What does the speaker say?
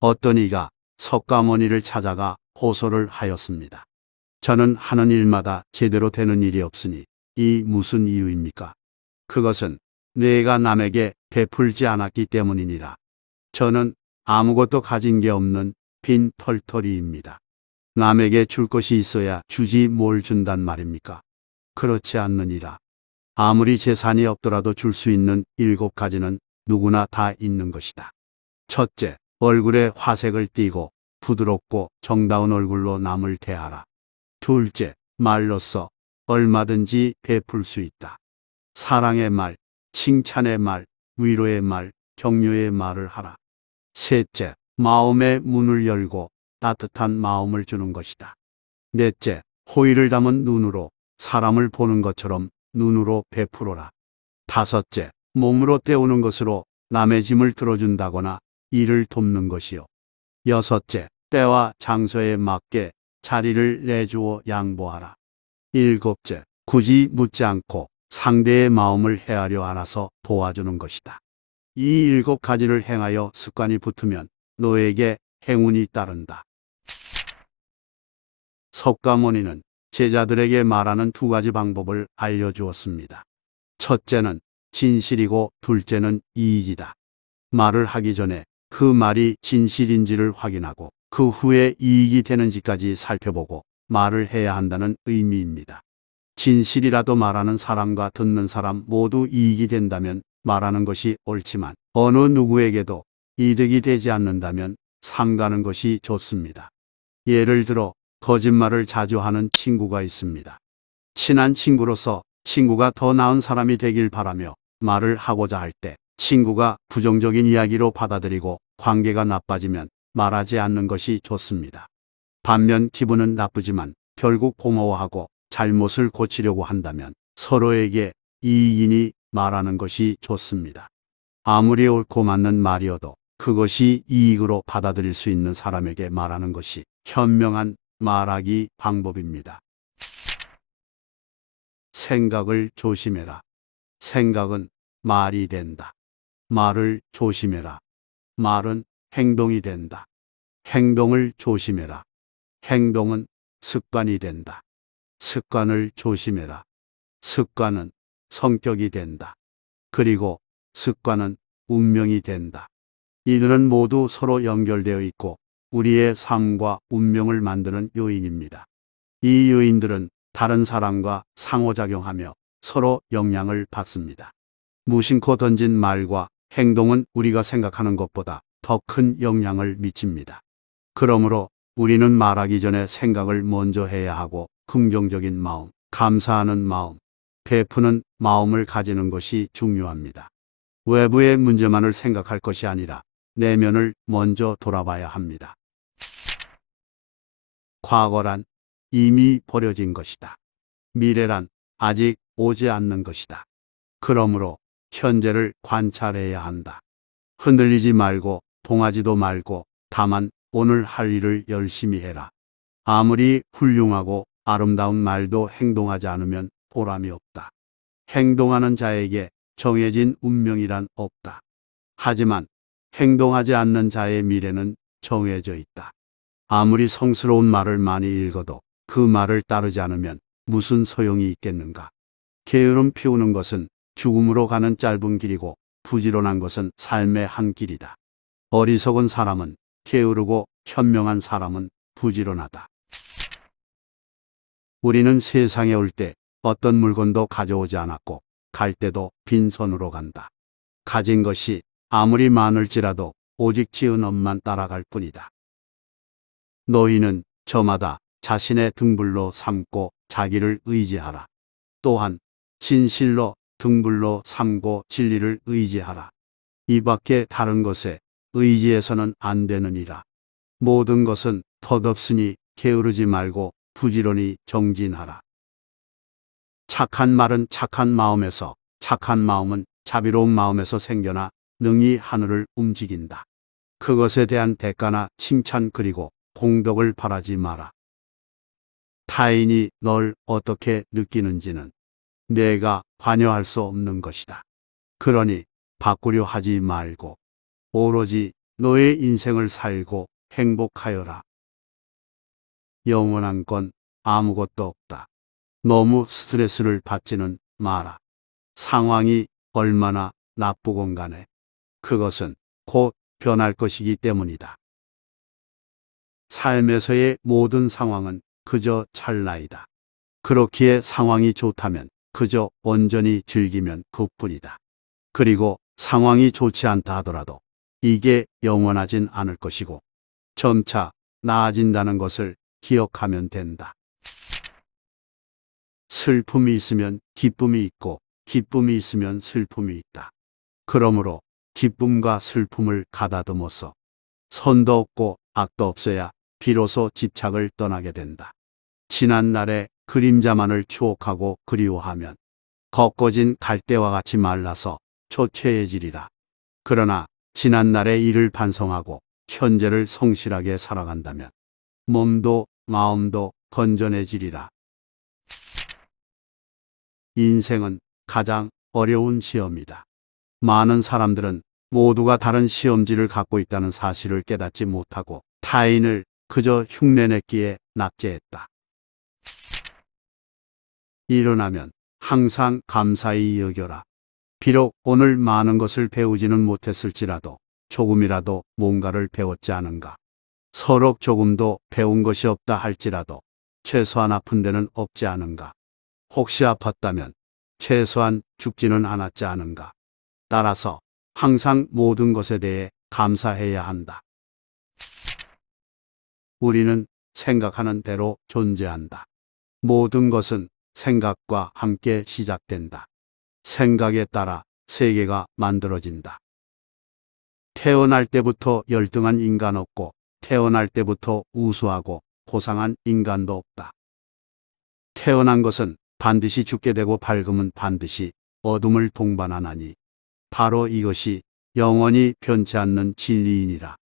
어떤 이가 석가모니를 찾아가 호소를 하였습니다. 저는 하는 일마다 제대로 되는 일이 없으니 이 무슨 이유입니까? 그것은 내가 남에게 베풀지 않았기 때문이니라. 저는 아무것도 가진 게 없는 빈 털털이입니다. 남에게 줄 것이 있어야 주지 뭘 준단 말입니까? 그렇지 않느니라. 아무리 재산이 없더라도 줄 수 있는 7가지는 누구나 다 있는 것이다. 첫째, 얼굴에 화색을 띠고 부드럽고 정다운 얼굴로 남을 대하라. 둘째, 말로써 얼마든지 베풀 수 있다. 사랑의 말, 칭찬의 말, 위로의 말, 격려의 말을 하라. 셋째, 마음의 문을 열고 따뜻한 마음을 주는 것이다. 넷째, 호의를 담은 눈으로 사람을 보는 것처럼 눈으로 베풀어라. 다섯째, 몸으로 때우는 것으로 남의 짐을 들어준다거나 일을 돕는 것이요. 여섯째, 때와 장소에 맞게 자리를 내주어 양보하라. 일곱째, 굳이 묻지 않고 상대의 마음을 헤아려 알아서 도와주는 것이다. 이 7가지를 행하여 습관이 붙으면 너에게 행운이 따른다. 석가모니는 제자들에게 말하는 2가지 방법을 알려주었습니다. 첫째는 진실이고 둘째는 이익이다. 말을 하기 전에 그 말이 진실인지를 확인하고 그 후에 이익이 되는지까지 살펴보고 말을 해야 한다는 의미입니다. 진실이라도 말하는 사람과 듣는 사람 모두 이익이 된다면 말하는 것이 옳지만 어느 누구에게도 이득이 되지 않는다면 삼가는 것이 좋습니다. 예를 들어 거짓말을 자주 하는 친구가 있습니다. 친한 친구로서 친구가 더 나은 사람이 되길 바라며 말을 하고자 할 때 친구가 부정적인 이야기로 받아들이고 관계가 나빠지면 말하지 않는 것이 좋습니다. 반면 기분은 나쁘지만 결국 고마워하고 잘못을 고치려고 한다면 서로에게 이익이니 말하는 것이 좋습니다. 아무리 옳고 맞는 말이어도 그것이 이익으로 받아들일 수 있는 사람에게 말하는 것이 현명한 말하기 방법입니다. 생각을 조심해라. 생각은 말이 된다. 말을 조심해라. 말은 행동이 된다. 행동을 조심해라. 행동은 습관이 된다. 습관을 조심해라. 습관은 성격이 된다. 그리고 습관은 운명이 된다. 이들은 모두 서로 연결되어 있고 우리의 삶과 운명을 만드는 요인입니다. 이 요인들은 다른 사람과 상호작용하며 서로 영향을 받습니다. 무심코 던진 말과 행동은 우리가 생각하는 것보다 더 큰 영향을 미칩니다. 그러므로 우리는 말하기 전에 생각을 먼저 해야 하고 긍정적인 마음, 감사하는 마음, 베푸는 마음을 가지는 것이 중요합니다. 외부의 문제만을 생각할 것이 아니라 내면을 먼저 돌아봐야 합니다. 과거란 이미 버려진 것이다. 미래란 아직 오지 않는 것이다. 그러므로 현재를 관찰해야 한다. 흔들리지 말고 동하지도 말고 다만 오늘 할 일을 열심히 해라. 아무리 훌륭하고 아름다운 말도 행동하지 않으면 보람이 없다. 행동하는 자에게 정해진 운명이란 없다. 하지만 행동하지 않는 자의 미래는 정해져 있다. 아무리 성스러운 말을 많이 읽어도 그 말을 따르지 않으면 무슨 소용이 있겠는가. 게으름 피우는 것은 죽음으로 가는 짧은 길이고 부지런한 것은 삶의 한 길이다. 어리석은 사람은 게으르고 현명한 사람은 부지런하다. 우리는 세상에 올 때 어떤 물건도 가져오지 않았고 갈 때도 빈손으로 간다. 가진 것이 아무리 많을지라도 오직 지은 업만 따라갈 뿐이다. 너희는 저마다 자신의 등불로 삼고 자기를 의지하라. 또한 진실로 등불로 삼고 진리를 의지하라. 이 밖에 다른 것에 의지해서는 안 되느니라. 모든 것은 덧없으니 게으르지 말고 부지런히 정진하라. 착한 말은 착한 마음에서, 착한 마음은 자비로운 마음에서 생겨나 능히 하늘을 움직인다. 그것에 대한 대가나 칭찬 그리고 공덕을 바라지 마라. 타인이 널 어떻게 느끼는지는 내가 관여할 수 없는 것이다. 그러니 바꾸려 하지 말고 오로지 너의 인생을 살고 행복하여라. 영원한 건 아무것도 없다. 너무 스트레스를 받지는 마라. 상황이 얼마나 나쁘건 간에 그것은 곧 변할 것이기 때문이다. 삶에서의 모든 상황은 그저 찰나이다. 그렇기에 상황이 좋다면 그저 온전히 즐기면 그뿐이다. 그리고 상황이 좋지 않다 하더라도 이게 영원하진 않을 것이고 점차 나아진다는 것을 기억하면 된다. 슬픔이 있으면 기쁨이 있고 기쁨이 있으면 슬픔이 있다. 그러므로 기쁨과 슬픔을 가다듬어서 선도 없고 악도 없어야 비로소 집착을 떠나게 된다. 지난 날의 그림자만을 추억하고 그리워하면 걷거진 갈대와 같이 말라서 초췌해지리라. 그러나 지난 날의 일을 반성하고 현재를 성실하게 살아간다면 몸도 마음도 건전해지리라. 인생은 가장 어려운 시험이다. 많은 사람들은 모두가 다른 시험지를 갖고 있다는 사실을 깨닫지 못하고 타인을 그저 흉내냈기에 낙제했다. 일어나면 항상 감사히 여겨라. 비록 오늘 많은 것을 배우지는 못했을지라도 조금이라도 뭔가를 배웠지 않은가. 서로 조금도 배운 것이 없다 할지라도 최소한 아픈 데는 없지 않은가. 혹시 아팠다면 최소한 죽지는 않았지 않은가. 따라서 항상 모든 것에 대해 감사해야 한다. 우리는 생각하는 대로 존재한다. 모든 것은 생각과 함께 시작된다. 생각에 따라 세계가 만들어진다. 태어날 때부터 열등한 인간 없고 태어날 때부터 우수하고 고상한 인간도 없다. 태어난 것은 반드시 죽게 되고 밝음은 반드시 어둠을 동반하나니 바로 이것이 영원히 변치 않는 진리이니라.